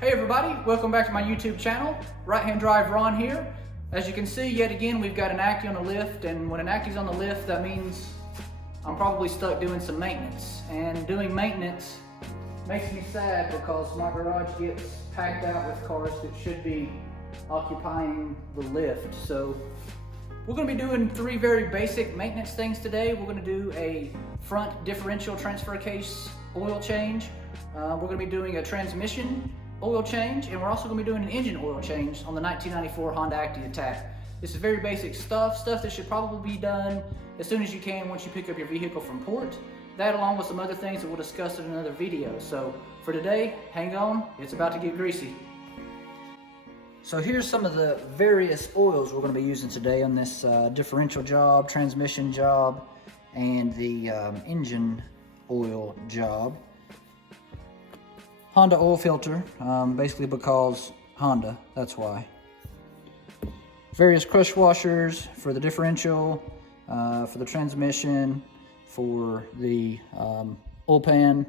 Hey everybody, welcome back to my YouTube channel. Right Hand Drive Ron here. As you can see, yet again, we've got an Acty on the lift, and when an Acty's on the lift, that means I'm probably stuck doing some maintenance. And doing maintenance makes me sad because my garage gets packed out with cars that should be occupying the lift. So we're gonna be doing three very basic maintenance things today. We're gonna do a front differential transfer case oil change. We're gonna be doing a transmission oil change, and we're also going to be doing an engine oil change on the 1994 Honda Acty Attack. This is very basic stuff that should probably be done as soon as you can once you pick up your vehicle from port. That along with some other things that we'll discuss in another video. So for today, hang on, it's about to get greasy. So here's some of the various oils we're going to be using today on this differential job, transmission job, and the engine oil job. Honda oil filter, basically because Honda, that's why. Various crush washers for the differential, for the transmission, for the oil pan.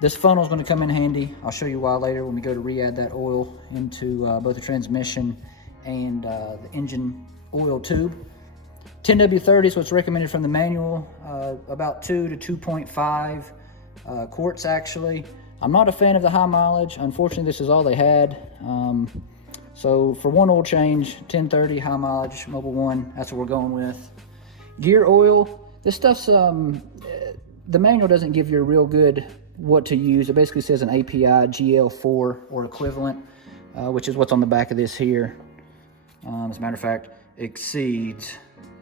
This funnel is going to come in handy. I'll show you why later when we go to re-add that oil into both the transmission and the engine oil tube. 10W30 is what's recommended from the manual, about 2 to 2.5 quarts actually. I'm not a fan of the high mileage. Unfortunately, this is all they had. So for one oil change, 1030 high mileage, Mobil 1, that's what we're going with. Gear oil, this stuff's, the manual doesn't give you a real good what to use. It basically says an API GL4 or equivalent, which is what's on the back of this here. As a matter of fact, exceeds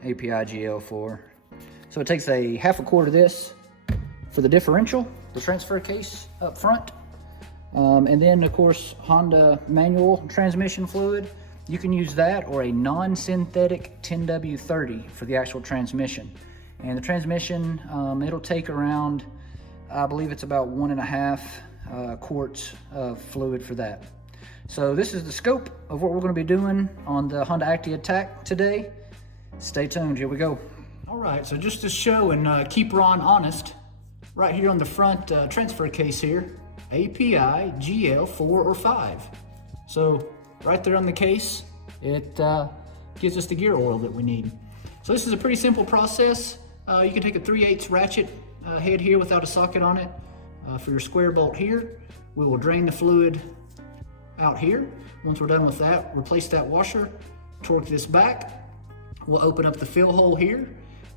API GL4. So it takes a half a quart of this for the differential, the transfer case up front. And then of course, Honda manual transmission fluid. You can use that or a non-synthetic 10W30 for the actual transmission. And the transmission, it'll take around, I believe it's about 1.5 quarts of fluid for that. So this is the scope of what we're gonna be doing on the Honda Acty Attack today. Stay tuned, here we go. All right, so just to show and keep Ron honest, right here on the front transfer case here, API GL4 or 5. So right there on the case, it gives us the gear oil that we need. So this is a pretty simple process. You can take a 3/8 ratchet head here without a socket on it for your square bolt here. We will drain the fluid out here. Once we're done with that, replace that washer, torque this back. We'll open up the fill hole here,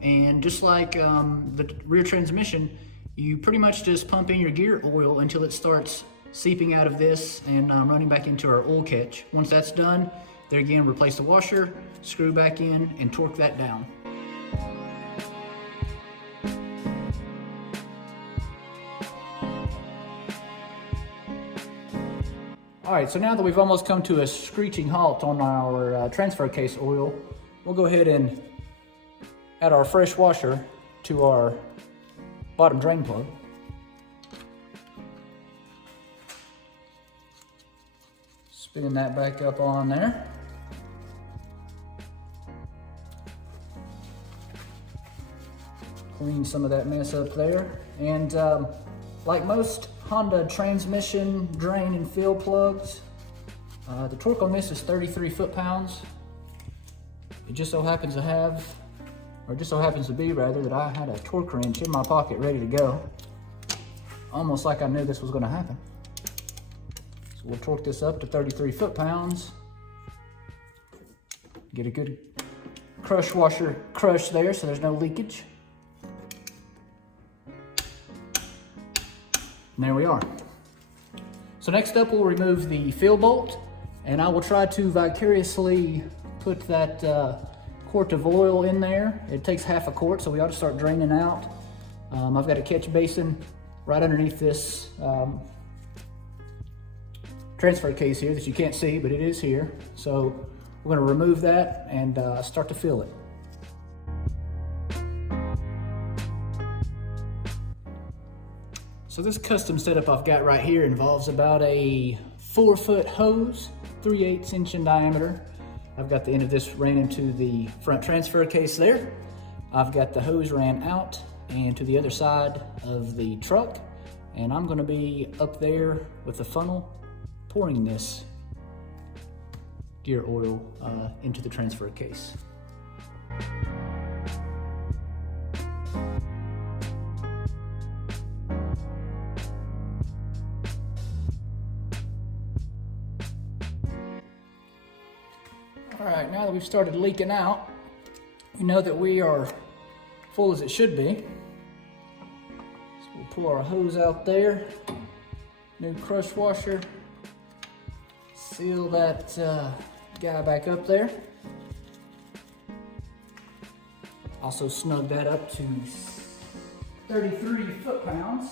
and just like the rear transmission, you pretty much just pump in your gear oil until it starts seeping out of this and running back into our oil catch. Once that's done, there again, replace the washer, screw back in, and torque that down. All right, so now that we've almost come to a screeching halt on our transfer case oil, we'll go ahead and add our fresh washer to our bottom drain plug. Spin that back up on there. Clean some of that mess up there. And like most Honda transmission drain and fill plugs, the torque on this is 33 foot-pounds. It just so happens to have, or just so happens to be rather, that I had a torque wrench in my pocket ready to go. Almost like I knew this was gonna happen. So we'll torque this up to 33 foot-pounds. Get a good crush washer crush there so there's no leakage. And there we are. So next up, we'll remove the fill bolt, and I will try to vicariously put that quart of oil in there. It takes half a quart, so we ought to start draining out. I've got a catch basin right underneath this transfer case here that you can't see, but it is here. So we're gonna remove that and start to fill it. So this custom setup I've got right here involves about a 4-foot hose, 3/8 inch in diameter. I've got the end of this ran into the front transfer case there. I've got the hose ran out and to the other side of the truck, and I'm gonna be up there with the funnel pouring this gear oil into the transfer case. All right, now that we've started leaking out, we know that we are full as it should be. So we'll pull our hose out there, new crush washer, seal that guy back up there. Also snug that up to 33 foot-pounds.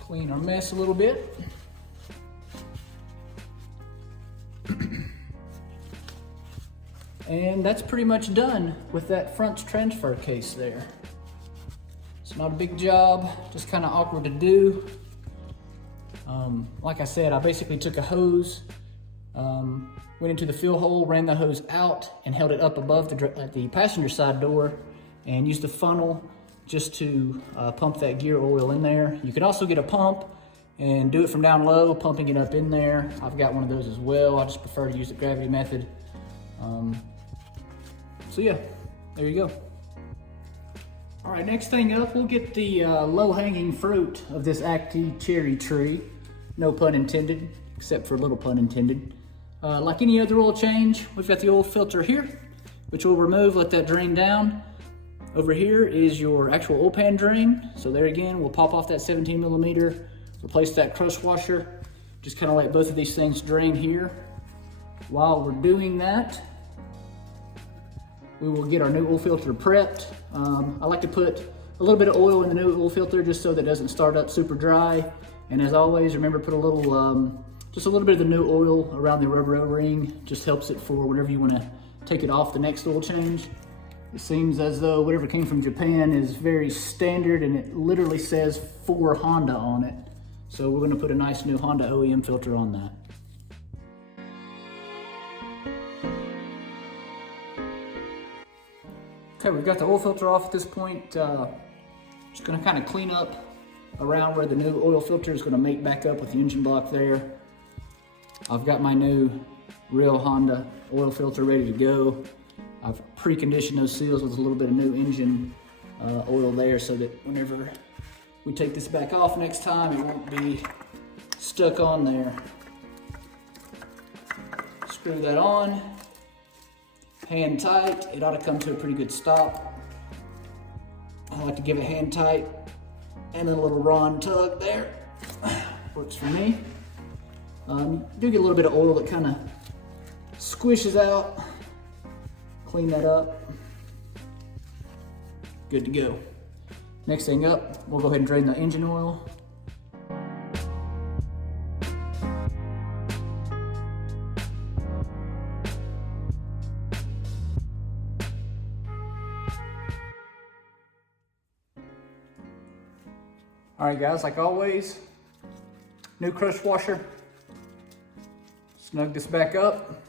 Clean our mess a little bit. And that's pretty much done with that front transfer case there. It's not a big job, just kind of awkward to do. Like I said, I basically took a hose, went into the fill hole, ran the hose out, and held it up above the passenger side door, and used a funnel just to pump that gear oil in there. You can also get a pump and do it from down low, pumping it up in there. I've got one of those as well. I just prefer to use the gravity method. So yeah, there you go. All right, next thing up, we'll get the low-hanging fruit of this Acty cherry tree. No pun intended, except for a little pun intended. Like any other oil change, we've got the oil filter here, which we'll remove, let that drain down. Over here is your actual oil pan drain. So there again, we'll pop off that 17 millimeter, replace that crush washer. Just kind of let both of these things drain here. While we're doing that, we will get our new oil filter prepped. I like to put a little bit of oil in the new oil filter just so that it doesn't start up super dry. And as always, remember, put a little, just a little bit of the new oil around the rubber O-ring. Just helps it for whenever you want to take it off the next oil change. It seems as though whatever came from Japan is very standard, and it literally says for Honda on it. So we're going to put a nice new Honda OEM filter on that. Okay, we've got the oil filter off at this point. Just going to kind of clean up around where the new oil filter is going to mate back up with the engine block there. I've got my new real Honda oil filter ready to go. I've preconditioned those seals with a little bit of new engine oil there so that whenever we take this back off next time, it won't be stuck on there. Screw that on. Hand tight, it ought to come to a pretty good stop. I like to give it hand tight and then a little Ron tug there. Works for me. You do get a little bit of oil that kind of squishes out. Clean that up. Good to go. Next thing up, we'll go ahead and drain the engine oil. All right, guys, like always, new crush washer. Snug this back up.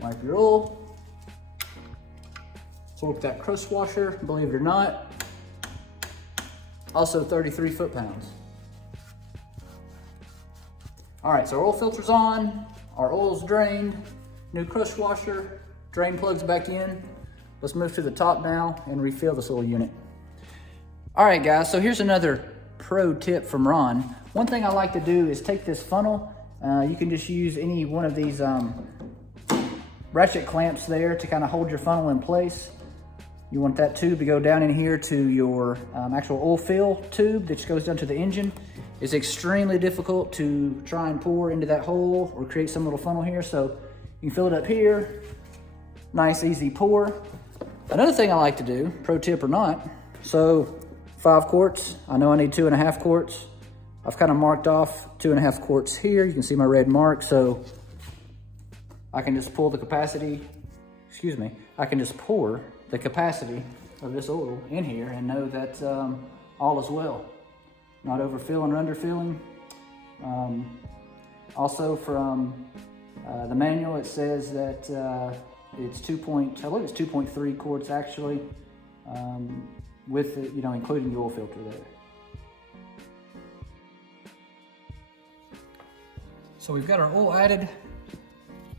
Wipe your oil. Torque that crush washer, believe it or not. Also 33 foot-pounds. All right, so our oil filter's on, our oil's drained, new crush washer, drain plugs back in. Let's move to the top now and refill this oil unit. All right, guys, so here's another pro tip from Ron. One thing I like to do is take this funnel. You can just use any one of these ratchet clamps there to kind of hold your funnel in place. You want that tube to go down in here to your actual oil fill tube that just goes down to the engine. It's extremely difficult to try and pour into that hole or create some little funnel here. So you can fill it up here. Nice, easy pour. Another thing I like to do, pro tip or not, so 5 quarts, I know I need 2.5 quarts. I've kind of marked off 2.5 quarts here. You can see my red mark, so I can just pull the capacity, I can just pour the capacity of this oil in here and know that all is well. Not overfilling or underfilling. Also from the manual, it says that it's 2.3 quarts actually, with it, including the oil filter there. So we've got our oil added.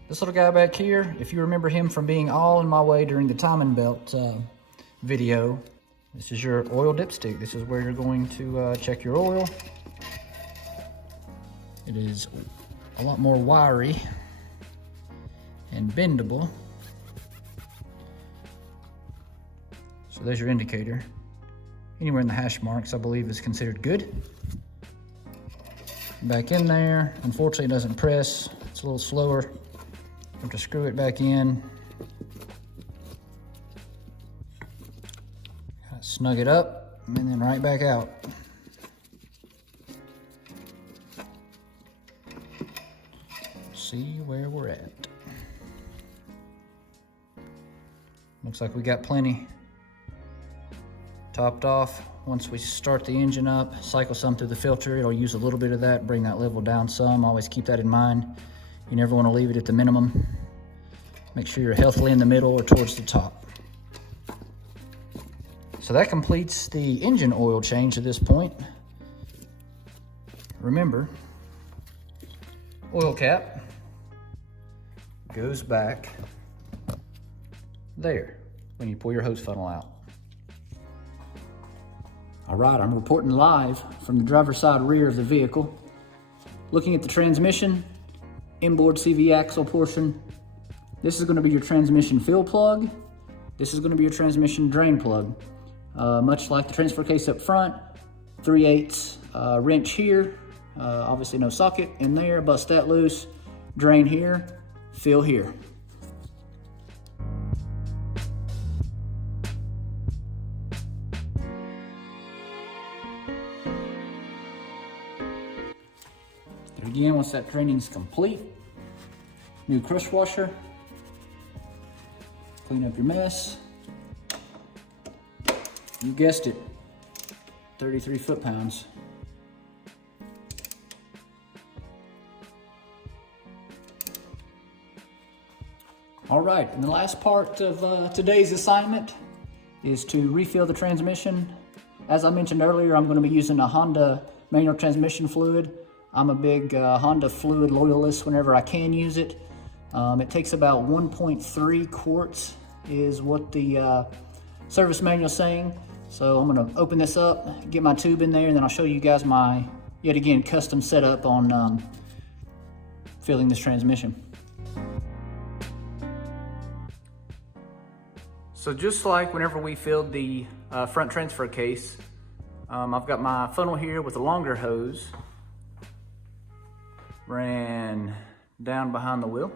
This little guy back here, if you remember him from being all in my way during the timing belt video, this is your oil dipstick. This is where you're going to check your oil. It is a lot more wiry and bendable. So there's your indicator. Anywhere in the hash marks, I believe, is considered good. Back in there. Unfortunately, it doesn't press. It's a little slower. Have to screw it back in. Snug it up and then right back out. See where we're at. Looks like we got plenty topped off. Once we start the engine up, cycle some through the filter, it'll use a little bit of that, bring that level down some. Always keep that in mind. You never want to leave it at the minimum. Make sure you're healthily in the middle or towards the top. So that completes the engine oil change at this point. Remember, oil cap goes back there when you pull your hose funnel out. All right, I'm reporting live from the driver's side rear of the vehicle. Looking at the transmission, inboard CV axle portion. This is going to be your transmission fill plug. This is going to be your transmission drain plug. Much like the transfer case up front, 3/8 wrench here. Obviously no socket in there, bust that loose. Drain here, fill here. And again, once that draining is complete, new crush washer. Clean up your mess. You guessed it, 33 foot-pounds. All right, and the last part of today's assignment is to refill the transmission. As I mentioned earlier, I'm going to be using a Honda manual transmission fluid. I'm a big Honda fluid loyalist whenever I can use it. It takes about 1.3 quarts is what the service manual is saying. So I'm going to open this up, get my tube in there, and then I'll show you guys my, yet again, custom setup on filling this transmission. So just like whenever we filled the front transfer case, I've got my funnel here with a longer hose, ran down behind the wheel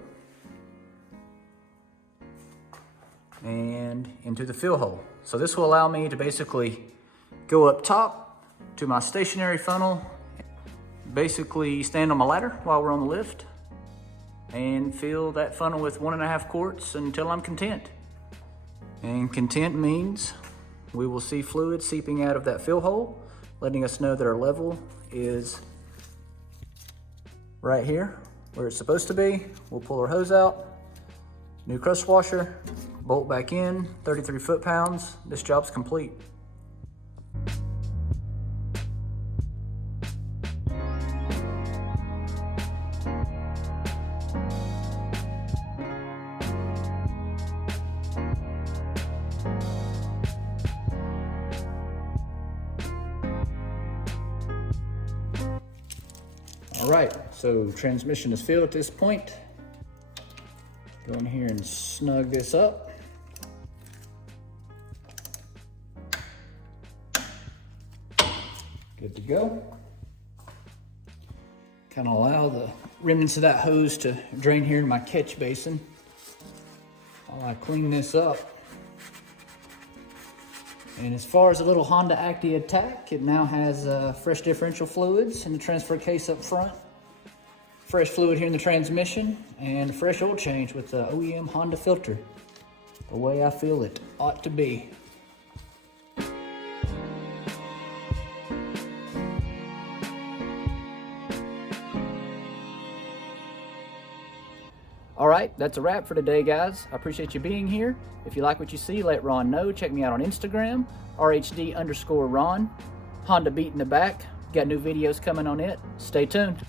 and into the fill hole. So this will allow me to basically go up top to my stationary funnel, basically stand on my ladder while we're on the lift and fill that funnel with 1.5 quarts until I'm content. And content means we will see fluid seeping out of that fill hole, letting us know that our level is right here where it's supposed to be. We'll pull our hose out, new crush washer, bolt back in, 33 foot-pounds. This job's complete. All right, so transmission is filled at this point. Go in here and snug this up. Good to go. Kind of allow the remnants of that hose to drain here in my catch basin while I clean this up. And as far as the little Honda Acty Attack, it now has fresh differential fluids in the transfer case up front, fresh fluid here in the transmission, and a fresh oil change with the OEM Honda filter. The way I feel it ought to be. All right, that's a wrap for today, guys. I appreciate you being here. If you like what you see, let Ron know. Check me out on Instagram, RHD_Ron. Honda Beat in the back. Got new videos coming on it. Stay tuned.